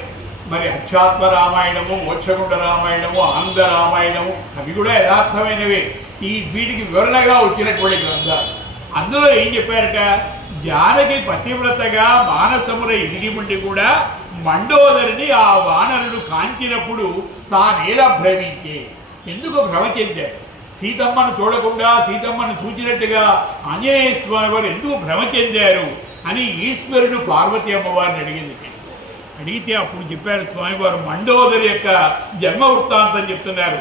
మరి అధ్యాత్మ రామాయణము, మోక్షగుండ రామాయణము, ఆనంద రామాయణము, అవి కూడా యథార్థమైనవే. వీటికి వివరణగా వచ్చినటువంటి గ్రంథాలు. అందులో ఏం చెప్పారట, జానకి పతివ్రతగా మానసముల ఎదిగి ఉండి కూడా మండోదరిని ఆ వానరుడు కాంచినప్పుడు తానేలా భ్రమించే, ఎందుకు భ్రమ చెందాడు? సీతమ్మను చూడకుండా సీతమ్మను చూచినట్టుగా ఆంజనేయ స్వామి వారు ఎందుకు భ్రమ చెందారు అని ఈశ్వరుడు పార్వతీ అమ్మవారిని అడిగింది. అడిగితే అప్పుడు చెప్పారు స్వామివారు, మండోదరి యొక్క జన్మ వృత్తాంతం చెప్తున్నారు.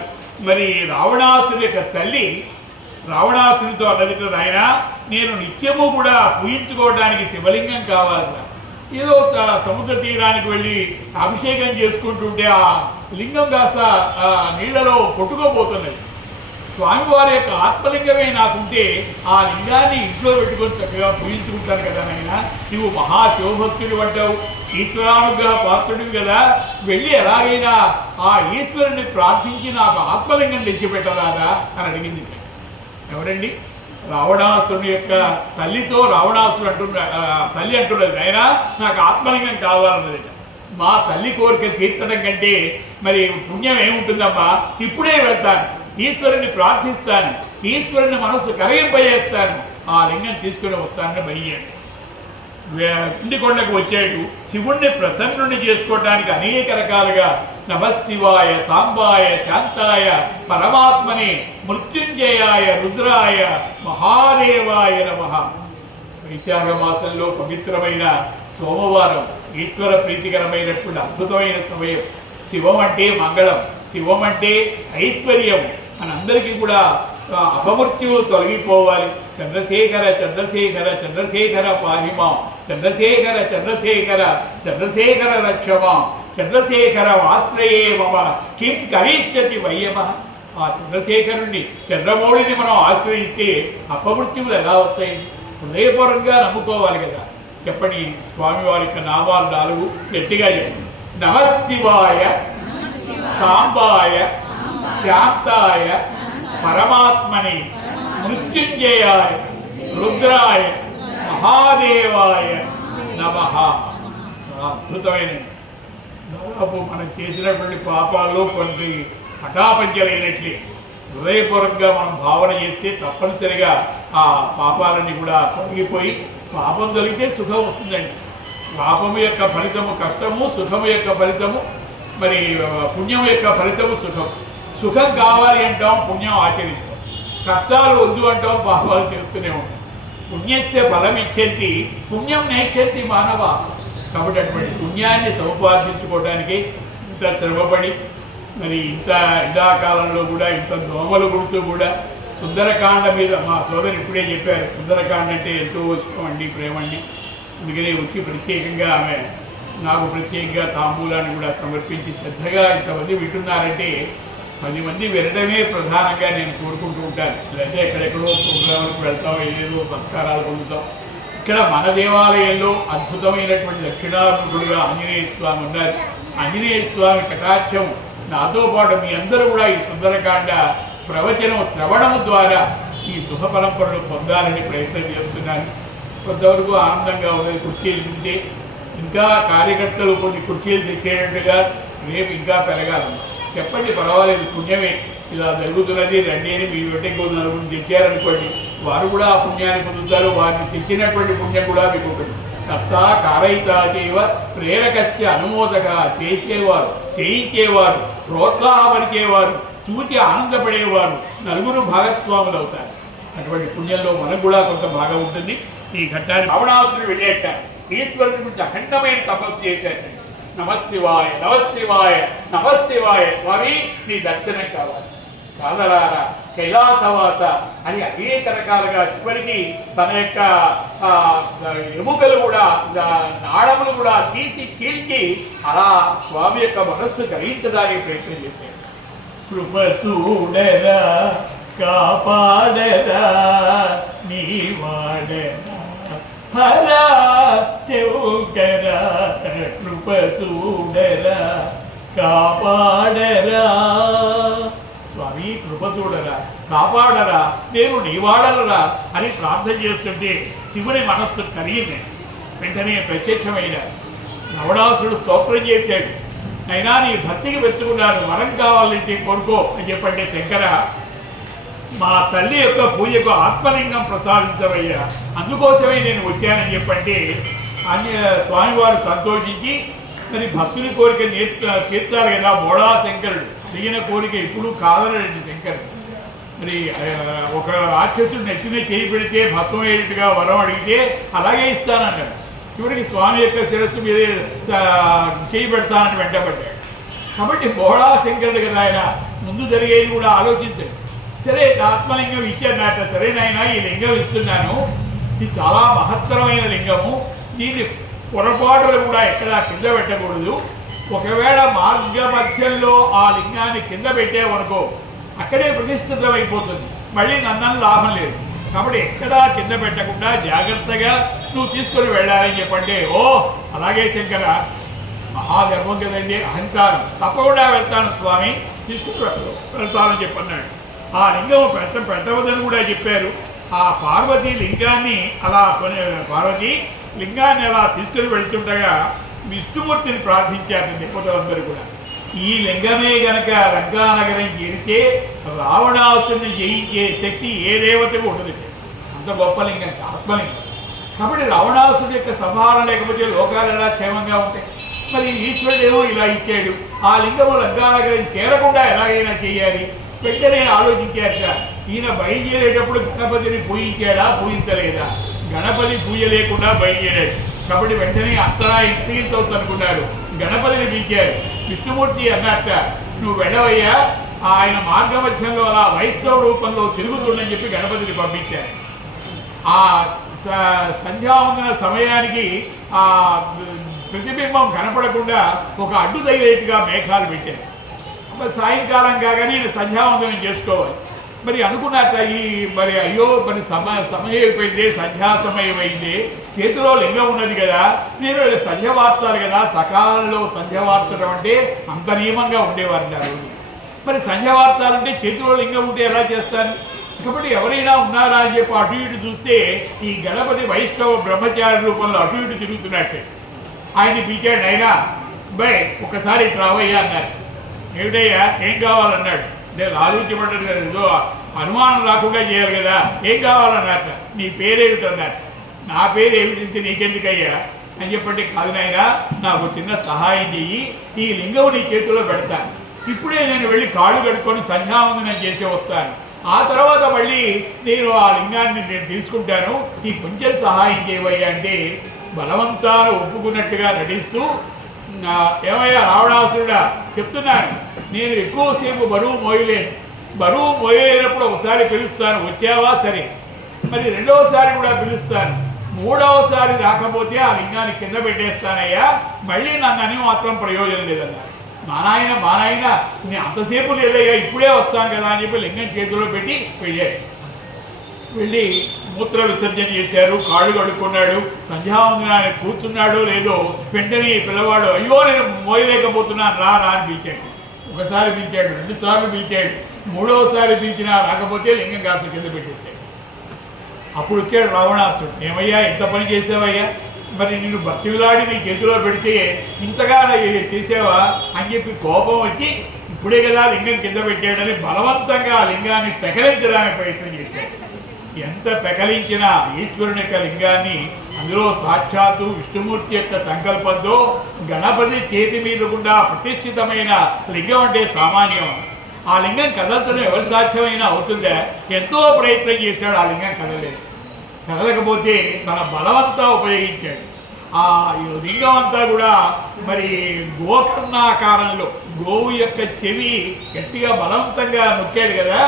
మరి రావణాసుడి యొక్క తల్లి రావణాసుడితో అన్నదిట, నాయన నేను నిత్యము కూడా పూజించుకోవడానికి శివలింగం కావాలన్నా, ఏదో ఒక సముద్ర తీరానికి వెళ్ళి అభిషేకం చేసుకుంటుంటే ఆ లింగం కాస్త నీళ్లలో కొట్టుకోబోతున్నది. స్వామివారి యొక్క ఆత్మలింగమే నాకుంటే ఆ లింగాన్ని ఇంట్లో పెట్టుకొని చక్కగా పూజించుకుంటాను కదా నాయన, నువ్వు మహాశివభక్తుడు అంటావు, ఈశ్వరానుగ్రహ పాత్రుడివి కదా, వెళ్ళి ఎలాగైనా ఆ ఈశ్వరుని ప్రార్థించి నాకు ఆత్మలింగం తెచ్చిపెట్టరాదా అని అడిగింది. ఎవరండి? రావణాసురుని యొక్క తల్లితో రావణాసుడు తల్లి అంటున్నది, నాయనా నాకు ఆత్మలింగం కావాలన్నది. మా తల్లి కోరిక తీర్చడం కంటే మరి పుణ్యం ఏముంటుందమ్మా, ఇప్పుడే వెళ్తాను, ఈశ్వరుని ప్రార్థిస్తాను, ఈశ్వరుని మనసు కరగింపజేస్తాను, ఆ లింగం తీసుకుని వస్తానని బయ్యాడు. ఇంటికొండకు వచ్చాడు. శివుణ్ణి ప్రసన్నుని చేసుకోవటానికి అనేక రకాలుగా నమశివాయ, సాంబాయ, శాంతాయ, పరమాత్మని, మృత్యుంజయాయ, రుద్రాయ, మహాదేవాయ నమః. వైశాఖ మాసంలో పవిత్రమైన సోమవారం, ఈశ్వర ప్రీతికరమైనటువంటి అద్భుతమైన సమయం. శివం అంటే మంగళం, శివం అంటే ఐశ్వర్యం అని అందరికీ కూడా అపమృత్యువులు తొలగిపోవాలి. చంద్రశేఖర చంద్రశేఖర చంద్రశేఖర పాహిమాం, చంద్రశేఖర చంద్రశేఖర చంద్రశేఖర రక్షమాం, చంద్రశేఖర ఆశ్రయే మమ కిం కరిష్యతి వయ్యమ. ఆ చంద్రశేఖరుణ్ణి, చంద్రమౌళిని మనం ఆశ్రయిస్తే అపమృత్యువులు ఎలా వస్తాయి? హృదయపూర్వకంగా నమ్ముకోవాలి కదా. చెప్పండి స్వామివారి యొక్క నామాలు 4 గట్టిగా చెప్పండి. నమశివాయ, సాంబాయ, శాంతాయ, పరమాత్మని, మృత్యుంజయాయ, రుద్రాయ, మహాదేవాయ నమః. అద్భుతమైన దాదాపు మనం చేసినటువంటి పాపాల్లో కొన్ని పటాపంచలైనట్లే హృదయపూర్వకంగా మనం భావన చేస్తే తప్పనిసరిగా ఆ పాపాలన్నీ కూడా తొలగిపోయి పాపం తొలిగితే సుఖం వస్తుందండి. పాపము యొక్క ఫలితము కష్టము, సుఖము యొక్క ఫలితము మరి పుణ్యం యొక్క ఫలితము సుఖం. సుఖం కావాలి అంటాం, పుణ్యం ఆచరిస్తాం. కష్టాలు వద్దు అంటాం, పాపాలు చేస్తూనే ఉంటాం. పుణ్యస్య ఫలమిచ్చంతి పుణ్యం నేచ్చంతి మానవ. కాబట్టి అటువంటి పుణ్యాన్ని సముపార్జించుకోవడానికి ఇంత శ్రమపడి మరి ఇంత ఎండాకాలంలో కూడా ఇంత దోమలు గుడుతూ కూడా సుందరకాండ మీద మా సోదరు ఇప్పుడే చెప్పారు, సుందరకాండ అంటే ఎంతో ఇష్టం అండి, ప్రేమండి. అందుకనే వచ్చి ప్రత్యేకంగా ఆమె నాకు ప్రత్యేకంగా తాంబూలాన్ని కూడా సమర్పించి శ్రద్ధగా ఇంతమంది వింటున్నారంటే 10 మంది వినడమే ప్రధానంగా నేను కోరుకుంటూ ఉంటాను. లేదంటే ఎక్కడెక్కడో ప్రోగ్రాములకు వెళ్తాం, ఏదేదో సంస్కారాలు పొందుతాం. ఇక్కడ మన దేవాలయంలో అద్భుతమైనటువంటి దక్షిణాత్మకుడుగా ఆంజనేయ స్వామి ఉన్నారు. ఆంజనేయ స్వామి కటాక్షం నాతో పాటు మీ అందరూ కూడా ఈ సుందరకాండ ప్రవచనం శ్రవణము ద్వారా ఈ శుభ పరంపరను పొందాలని ప్రయత్నం చేస్తున్నాను. కొంతవరకు ఆనందంగా ఉన్నది. కుర్చీలు తింటే ఇంకా కార్యకర్తలు కొన్ని కుర్చీలు తెచ్చేటట్టుగా రేపు ఇంకా పెరగాలి. చెప్పండి, పర్వాలేదు, పుణ్యమే ఇలా జరుగుతున్నది, రండి అని మీరు వెంటే కొన్ని 4 తెచ్చారనుకోండి, వారు కూడా ఆ పుణ్యాన్ని పొందుతారు. వారిని తెచ్చినటువంటి పుణ్యం కూడా మీకు ఒకటి. కర్తా కారయితాదేవ ప్రేరకస్య అనుమోదక. చేసేవారు, చేయించేవారు, ప్రోత్సాహపరిచేవారు, చూచి ఆనందపడేవారు 4 భాగస్వాములు అవుతారు. అటువంటి పుణ్యంలో మనకు కూడా కొంత భాగం ఉంటుంది. ఈ ఘట్టాన్ని రావణాసురుడు వెళ్ళేట ఈశ్వరుడి గురించి అఖండమైన తపస్సు చేశారు. నమశివాయ నమశివాయ నమశివాయ, స్వామి నీ దర్శనం కావాలి, కాదరారా కైలాసవాస అని అనేక రకాలుగా చివరికి తన యొక్క ఎముకలు కూడా నాళములు కూడా తీసి చీల్చి అలా స్వామి యొక్క మనస్సు గ్రహించడానికి ప్రయత్నం చేశాడు. కృప చూడరా కాపాడరా నీవాడరా హరా శంకరా, కృప చూడరా కాపాడరా స్వామి, కృప చూడరా కాపాడరా నేను నీవాడలరా అని ప్రార్థన చేస్తుంటే శివుని మనస్సు కరిగింది. వెంటనే ప్రత్యక్షమైన నవడాసుడు స్తోత్రం చేశాడు. అయినా నీ భక్తికి మెచ్చుకున్నాను, వరం కావాలంటే కోరుకో అని చెప్పండి. శంకర, మా తల్లి యొక్క పూజకు ఆత్మలింగం ప్రసాదించవయ్యా, అందుకోసమే నేను వచ్చానని చెప్పండి. స్వామివారు సంతోషించి మరి భక్తుని కోరిక తీర్చాలి కదా. బోడా శంకరుడు దిగిన కోరిక ఇప్పుడు కాదనడండి శంకరుడు. మరి ఒక రాక్షసుడు నెత్తిన చేయి పెడితే భస్మయ్యేట్టుగా వరం అడిగితే అలాగే ఇస్తానన్నాడు. చివరికి స్వామి యొక్క శిరస్సు మీద చేయి పెడతానని వెంటబడ్డాడు. కాబట్టి బోడా శంకరుడు కదా ఆయన, ముందు జరిగేది కూడా ఆలోచించాడు. సరే ఆత్మలింగం ఇచ్చాడట, సరేనాయన ఈ లింగం ఇస్తున్నాను, ఇది చాలా మహత్తరమైన లింగము, దీన్ని పొరపాటులు కూడా ఎక్కడా కింద పెట్టకూడదు. ఒకవేళ మార్గ మధ్యంలో ఆ లింగాన్ని కింద పెట్టావనుకో అక్కడే ప్రతిష్ఠితమైపోతుంది, మళ్ళీ నన్ను లాభం లేదు. కాబట్టి ఎక్కడా కింద పెట్టకుండా జాగ్రత్తగా నువ్వు తీసుకొని వెళ్ళాలని చెప్పండి. ఓ అలాగే శంకర, మహాగర్వం కదండి, అహంకారం, తప్పకుండా వెళ్తాను స్వామి, తీసుకుని వెళ్తానని చెప్పన్నాడు. ఆ లింగం పెట్టవద్దని కూడా చెప్పారు. ఆ పార్వతీ లింగాన్ని అలా తీసుకుని వెళ్తుండగా విష్ణుమూర్తిని ప్రార్థించారు దేవతలందరూ కూడా. ఈ లింగమే గనక లంకానగరం చేరితే రావణాసుని జయించే శక్తి ఏ దేవతకు ఉండదు. అంత గొప్ప లింగం, ఆత్మలింగం. కాబట్టి రావణాసుడి యొక్క సంహారం లేకపోతే లోకాలు ఎలా క్షేమంగా ఉంటాయి? మరి ఈశ్వరుడేమో ఇలా ఇచ్చాడు, ఆ లింగము లంకానగరం చేరకుండా ఎలాగైనా చేయాలి. వెంటనే ఆలోచించాక ఈయన బయలుదేరేటప్పుడు గణపతిని పూజించాడా పూజించలేదా? గణపతి పూజ లేకుండా బయలుదేరాడు. కాబట్టి వెంటనే అంతరా ఇంటికి అనుకున్నారు, గణపతిని పిలిచారు. విష్ణుమూర్తి అన్నట్ట, నువ్వు వెళ్ళవయ్యా, ఆయన మార్గమధ్యంలో అలా వైష్ణవ రూపంలో తిరుగుతుందని చెప్పి గణపతిని పంపించారు. ఆ సంధ్యావందన సమయానికి ఆ ప్రతిబింబం కనపడకుండా ఒక అడ్డు తగిలేట్టుగా మేఘాలు పెట్టారు. సాయంకాలం కాగానే సంధ్యావందనం చేసుకోవాలి. మరి అనుకున్నట్ట మరి అయ్యో మరి సమయం అయిపోయింది, సంధ్యా సమయం అయింది, చేతిలో లింగం ఉన్నది కదా, నేను సంధ్య వార్చాలి కదా. సకాలంలో సంధ్య వార్చడం అంటే అంత నియమంగా ఉండేవారు ఆ రోజు. మరి సంధ్య వార్చాలంటే చేతిలో లింగం ఉంటే ఎలా చేస్తాను? కాబట్టి ఎవరైనా ఉన్నారా అని చెప్పి అటు ఇటు చూస్తే ఈ గణపతి వైష్ణవ బ్రహ్మచారి రూపంలో అటు ఇటు తిరుగుతున్నట్టే. ఆయన్ని పిలిచాడు, అయినా బై ఒక్కసారి రావయ్యా అన్నారు. ఏమిటయ్యా ఏం కావాలన్నాడు. నేను ఆలోచించబడ్డాను కదా, ఏదో అనుమానం రాకుండా చేయాలి కదా, ఏం కావాలన్నట్ట. నీ పేరేమిటన్నట్టు. నా పేరు ఏమిటి నీకెందుకయ్యా అని చెప్పండి. కాదు నాయనా, నాకు చిన్న సహాయం చెయ్యి, ఈ లింగం నీ చేతిలో పెడతాను, ఇప్పుడే నేను వెళ్ళి కాళ్ళు కట్టుకొని సంధ్యావందనం చేసి వస్తాను, ఆ తర్వాత మళ్ళీ నేను ఆ లింగాన్ని నేను తీసుకుంటాను, ఈ కొంచెం సహాయం చేయవయ్యా అంటే బలవంతాన ఒప్పుకున్నట్టుగా నటిస్తూ, ఏమయ్యా రావణాసురుడా చెప్తున్నాను, నేను ఎక్కువసేపు బరువు మోయలేనప్పుడు ఒకసారి పిలుస్తాను, వచ్చావా సరే, మరి రెండవసారి కూడా పిలుస్తాను, మూడవసారి రాకపోతే ఆ లింగాన్ని కింద పెట్టేస్తానయ్యా, మళ్ళీ నన్ను అని మాత్రం ప్రయోజనం లేదన్నా. మా నాయన నేను అంతసేపు లేదయ్యా, ఇప్పుడే వస్తాను కదా అని చెప్పి లింగం చేతిలో పెట్టి వెళ్ళాడు. వెళ్ళి మూత్ర విసర్జన చేశారు, కాళ్ళు కడుక్కున్నాడు, సంధ్యావందనాన్ని కూర్చున్నాడో లేదో వెంటనే పిల్లవాడు అయ్యో నేను మోయలేకపోతున్నాను రా అని పిలిచాడు. ఒకసారి పిలిచాడు, 2 సార్లు పిలిచాడు, 3వసారి పిలిచినా రాకపోతే లింగం కాస్త కింద పెట్టేశాడు. అప్పుడు వచ్చాడు రావణాసుడు, ఏమయ్యా ఎంత పని చేసావయ్యా, మరి నిన్ను భక్తిలాడి నీ చేతిలో పెడితే ఇంతగా చేసావా అని చెప్పి కోపం వచ్చి ఇప్పుడే కదా లింగం కింద పెట్టాడని బలవంతంగా ఆ లింగాన్ని పెకలించడానికి ప్రయత్నం చేశాడు. ఎంత పెకలించినా ఈశ్వరుని యొక్క లింగాన్ని అందులో సాక్షాత్తు విష్ణుమూర్తి యొక్క సంకల్పంతో గణపతి చేతి మీద గుండా ప్రతిష్ఠితమైన లింగం అంటే సామాన్యం. ఆ లింగం కదలతడం ఎవరి సాధ్యమైనా అవుతుందా? ఎంతో ప్రయత్నం చేశాడు, ఆ లింగం కదలలేదు. కదలకపోతే తన బలవంతా ఉపయోగించాడు. ఆ లింగం అంతా కూడా మరి గోకర్ణాకారంలో, గోవు యొక్క చెవి గట్టిగా బలవంతంగా నొక్కాడు కదా,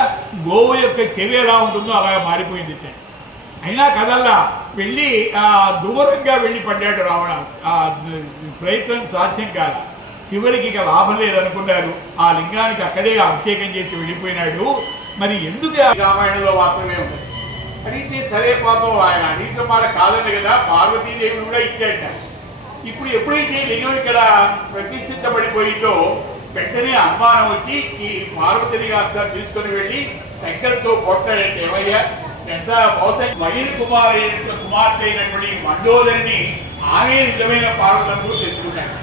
గోవు యొక్క చెవి ఎలా ఉంటుందో అలా మారిపోయింది. అయినా కదల్లా వెళ్ళి దూరంగా వెళ్ళి పడ్డాడు రావణ. ఆ ప్రయత్నం సాధ్యం కాల. చివరికి ఇక లాభం లేదనుకున్నారు. ఆ లింగానికి అక్కడే అభిషేకం చేసి వెళ్ళిపోయినాడు. మరి ఎందుకు రామాయణంలో మాత్రమే ఉంది అడిగితే, సరే పాపం ఆయన అడిగిన మాట కాదండి కదా, పార్వతీదేవి కూడా ఇచ్చాడ. ఇప్పుడు ఎప్పుడైతే లింగం ఇక్కడ ప్రతిష్ఠితపడిపోయిందో వెంటనే అనుమానం వచ్చి ఈ పార్వతిని కాస్త తీసుకొని వెళ్ళి శంకర్తో కొట్టాడంటే, ఏమయ్యా ఎంత బహుశా మహిళ కుమార్తె అయినటువంటి మండోదరిని ఆమె నిజమైన పార్వతము తెచ్చుకున్నాడు,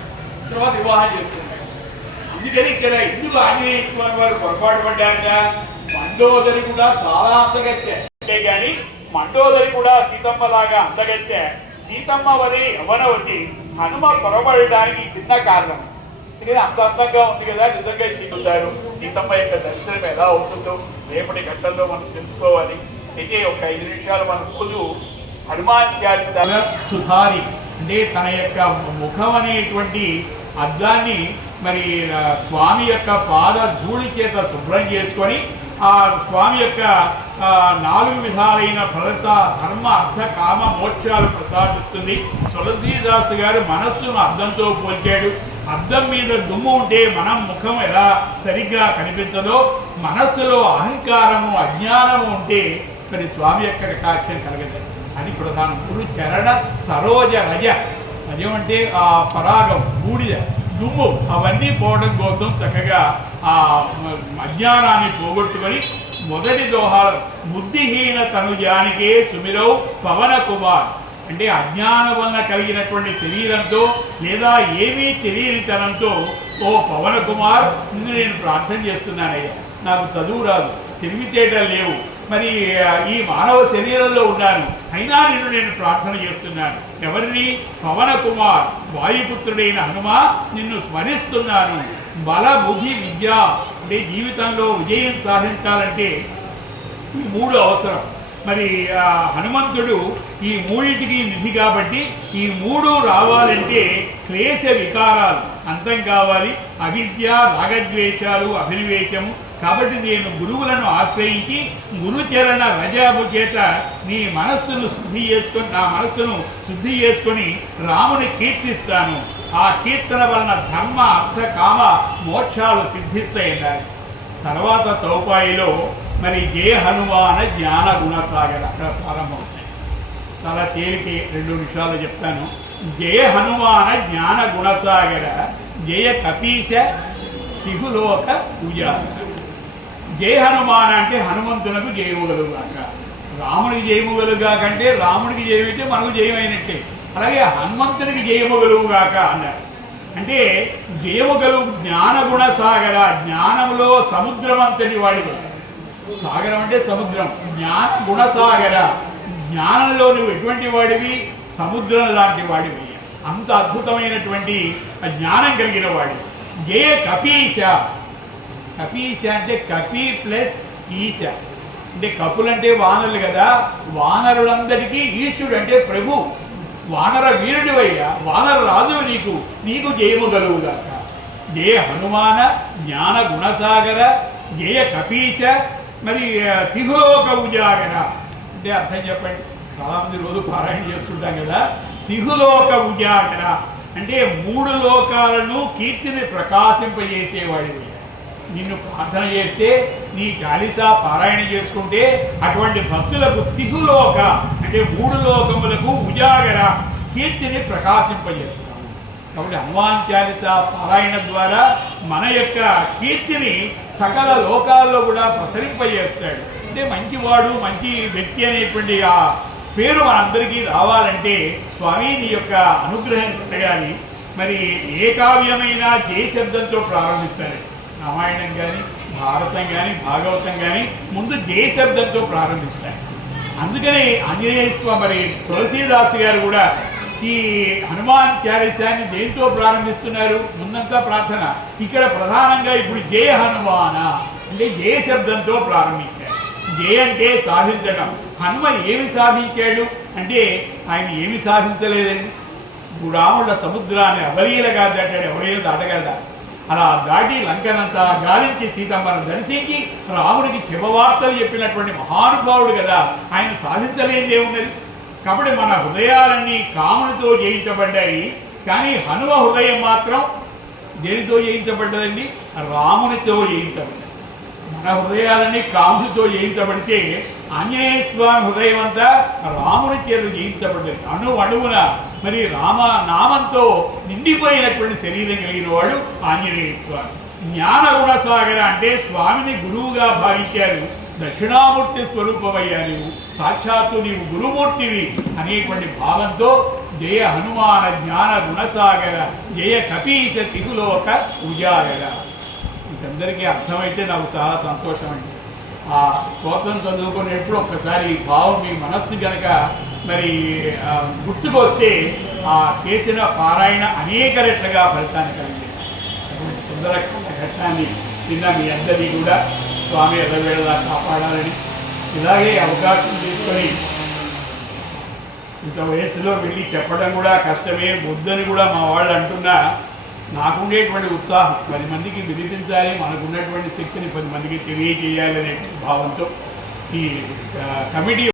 తర్వాత వివాహం చేసుకున్నాడు. అందుకని ఇక్కడ ఎందుకు ఆంజనేయ స్వామి వారు పొరపాటు పడ్డారట, మండోదరి కూడా చాలా అందగత్తె కానీ మండోదరి కూడా సీతమ్మ లాగా అందగత్తె. సీతమ్మ వరి యవనవతి, హనుమ పొరపడడానికి చిన్న కారణం. అందుకని అంత అందంగా ఉంది కదా, నిజంగా చెబుతారు. సీతమ్మ యొక్క దర్శనం ఎలా అవుతుందో రేపటి గంటల్లో మనం తెలుసుకోవాలి. అయితే ఒక 5 నిమిషాలు మన రోజు హనుమాన్ చాలీసా సుధారి అంటే తన యొక్క ముఖం అనేటువంటి అద్దాన్ని మరి స్వామి యొక్క పాద ధూళి చేత శుభ్రం చేసుకొని ఆ స్వామి యొక్క 4 విధాలైన ఫలిత ధర్మ అర్థ కామ మోక్షాలు ప్రసాదిస్తుంది. తులసీదాసు గారు మనస్సును అద్దంతో పోల్చాడు. అద్దం మీద దుమ్ము ఉంటే మనం ముఖం ఎలా సరిగ్గా కనిపించదో, మనస్సులో అహంకారము అజ్ఞానము ఉంటే మరి స్వామి యొక్క కటాక్షం కలగదు. అది ప్రధానం. గురు చరణ సరోజ రజ, రజం అంటే ఆ పరాగం, బూడిద, దుమ్ము అవన్నీ పోవడం కోసం చక్కగా ఆ అజ్ఞానాన్ని పోగొట్టుకొని మొదటి దోహాలు బుద్ధిహీన తనుజానికే సుమిరౌ పవన కుమార్ అంటే అజ్ఞానం వలన కలిగినటువంటి శరీరంతో లేదా ఏమీ తెలియని తనంతో, ఓ పవన కుమార్ నిన్ను నేను ప్రార్థన చేస్తున్నానయ్యా, నాకు చదువు రాదు, తెలివితేటలు లేవు, మరి ఈ మానవ శరీరంలో ఉన్నాను, అయినా నిన్ను నేను ప్రార్థన చేస్తున్నాను. ఎవరిని? పవన కుమార్ వాయుపుత్రుడైన హనుమ నిన్ను స్మరిస్తున్నాను. బల బుద్ధి విద్య అంటే జీవితంలో విజయం సాధించాలంటే ఈ 3 అవసరం. మరి హనుమంతుడు ఈ 3టికి నిధి కాబట్టి ఈ 3 రావాలంటే క్లేశ వికారాలు అంతం కావాలి. అవిద్య, రాగద్వేషాలు, అభినివేశము. కాబట్టి నేను గురువులను ఆశ్రయించి గురుచరణ రజాబు చేత నీ మనస్సును శుద్ధి చేసుకొని, నా మనస్సును శుద్ధి చేసుకొని రాముని కీర్తిస్తాను. ఆ కీర్తన వలన ధర్మ అర్థ కామ మోక్షాలు సిద్ధిస్తాయన్నారు. తర్వాత చౌపాయిలో మరి జయ హనుమాన జ్ఞాన గుణసాగర అక్కడ ప్రారంభమవుతాయి. చాలా తేలికే 2 నిమిషాలు చెప్తాను. జయ హనుమాన జ్ఞాన గుణసాగర జయ కపీశ తిహులోక పూజార. జయ హనుమాన అంటే హనుమంతునకు జయముగలుగాక, రాముడికి జయముగలుగా కంటే రాముడికి జయమైతే మనకు జయమైనట్టే. అలాగే హనుమంతునికి జయముగలుగాక అన్నారు. అంటే జయముగలు జ్ఞానగుణ సాగర, జ్ఞానంలో సముద్రం అంతటి వాడివి. సాగరం అంటే సముద్రం. జ్ఞాన గుణసాగర, జ్ఞానంలో నువ్వు ఎటువంటి వాడివి? సముద్రం లాంటి వాడివి. అంత అద్భుతమైనటువంటి జ్ఞానం కలిగిన వాడివి. జయ కపీశ. కపీశ అంటే కపి ప్లస్ ఈశ అంటే కపులంటే వానరులు కదా, వానరులందరికీ ఈశుడు అంటే ప్రభు. వానర వీరుడివయ్యా, వానర రాజువు నీకు, నీకు జయము గలుగుగాక. జయ హనుమాన జ్ఞాన గుణసాగర జయ కపీశ మరి తిహులోక ఉజాగర అంటే అర్థం చెప్పండి. చాలామంది రోజు పారాయణ చేస్తుంటాం కదా. తిహులోక ఉజాగర అంటే 3 లోకాలను కీర్తిని ప్రకాశింపజేసేవాడివి. నిన్ను ప్రార్థన చేస్తే, నీ చాలీసా పారాయణ చేసుకుంటే అటువంటి భక్తులకు తిహులోక అంటే 3 లోకములకు ఉజాగర కీర్తిని ప్రకాశింపజేస్తాము. కాబట్టి హనుమాన్ చాలీసా పారాయణ ద్వారా మన యొక్క కీర్తిని సకల లోకాల్లో కూడా ప్రసరింపజేస్తాడు. అంటే మంచివాడు, మంచి వ్యక్తి అనేటువంటి ఆ పేరు మనందరికీ రావాలంటే స్వామి నీ యొక్క అనుగ్రహం కలగాలి. మరి ఏ కావ్యమైనా జయ శబ్దంతో ప్రారంభిస్తారు. రామాయణం కానీ, భారతం కానీ, భాగవతం కానీ ముందు జయ శబ్దంతో ప్రారంభిస్తారు. అందుకని ఆంజనేయ స్వామి మరి తులసీదాసు గారు కూడా ఈ హనుమాన్ చాలీసాన్ని దేంతో ప్రారంభిస్తున్నారు? ముందంతా ప్రార్థన. ఇక్కడ ప్రధానంగా ఇప్పుడు జయ హనుమాన అంటే జయ శబ్దంతో ప్రారంభించారు. జయ అంటే సాధించడం. హనుమ ఏమి సాధించాడు అంటే ఆయన ఏమి సాధించలేదండి. రాముళ్ళ సముద్రాన్ని అవలీలగా దాటాడు, ఎవరైనా దాటగలదా? అలా దాటి లంకనంతా గాలించి సీతమ్మను దర్శించి రాముడికి శుభవార్తలు చెప్పినటువంటి మహానుభావుడు కదా, ఆయన సాధించలేనిదే ఉన్నది. కాబట్టి మన హృదయాలన్నీ కామునితో జయించబడ్డాయి, కానీ హనుమ హృదయం మాత్రం దేనితో జయించబడ్డదండి? రామునితో జయించబడ్డది. మన హృదయాలన్నీ కామునితో జయించబడితే ఆంజనేయ స్వామి హృదయం అంతా రాముని చేత జయించబడ్డది. అణువున మరి నామంతో నిండిపోయినటువంటి శరీరం కలిగిన వాడు ఆంజనేయ స్వామి. జ్ఞాన గుణసాగర అంటే స్వామిని గురువుగా భావించారు. దక్షిణామూర్తి స్వరూపమయ్యా నీవు, సాక్షాత్తు నీవు గురుమూర్తివి అనేటువంటి భావంతో జయ హనుమాన జ్ఞాన గుణసాగర, జయ కపీశ తిగులోక ఉజాగర. మీకందరికీ అర్థమైతే నాకు చాలా సంతోషం అండి. ఆ స్తోత్రం చదువుకునేప్పుడు ఒక్కసారి ఈ భావం మీ మనస్సు కనుక మరి గుర్తుకొస్తే ఆ చేసిన పారాయణ అనేక రెట్లుగా ఫలితాన్ని కలిగింది. అటువంటి సుందర ఘట్టాన్ని నిన్న మీ అందరినీ కూడా స్వామి ఎల్లవేళలా కాపాడాలని, ఇలాగే అవకాశం తీసుకొని ఇంత వయసులో వెళ్ళి చెప్పడం కూడా కష్టమే, వద్దని కూడా మా వాళ్ళు అంటున్నా నాకుండేటువంటి ఉత్సాహం 10 మందికి వినిపించాలి, మనకున్నటువంటి శక్తిని 10 మందికి తెలియజేయాలనే భావంతో ఈ కమిటీ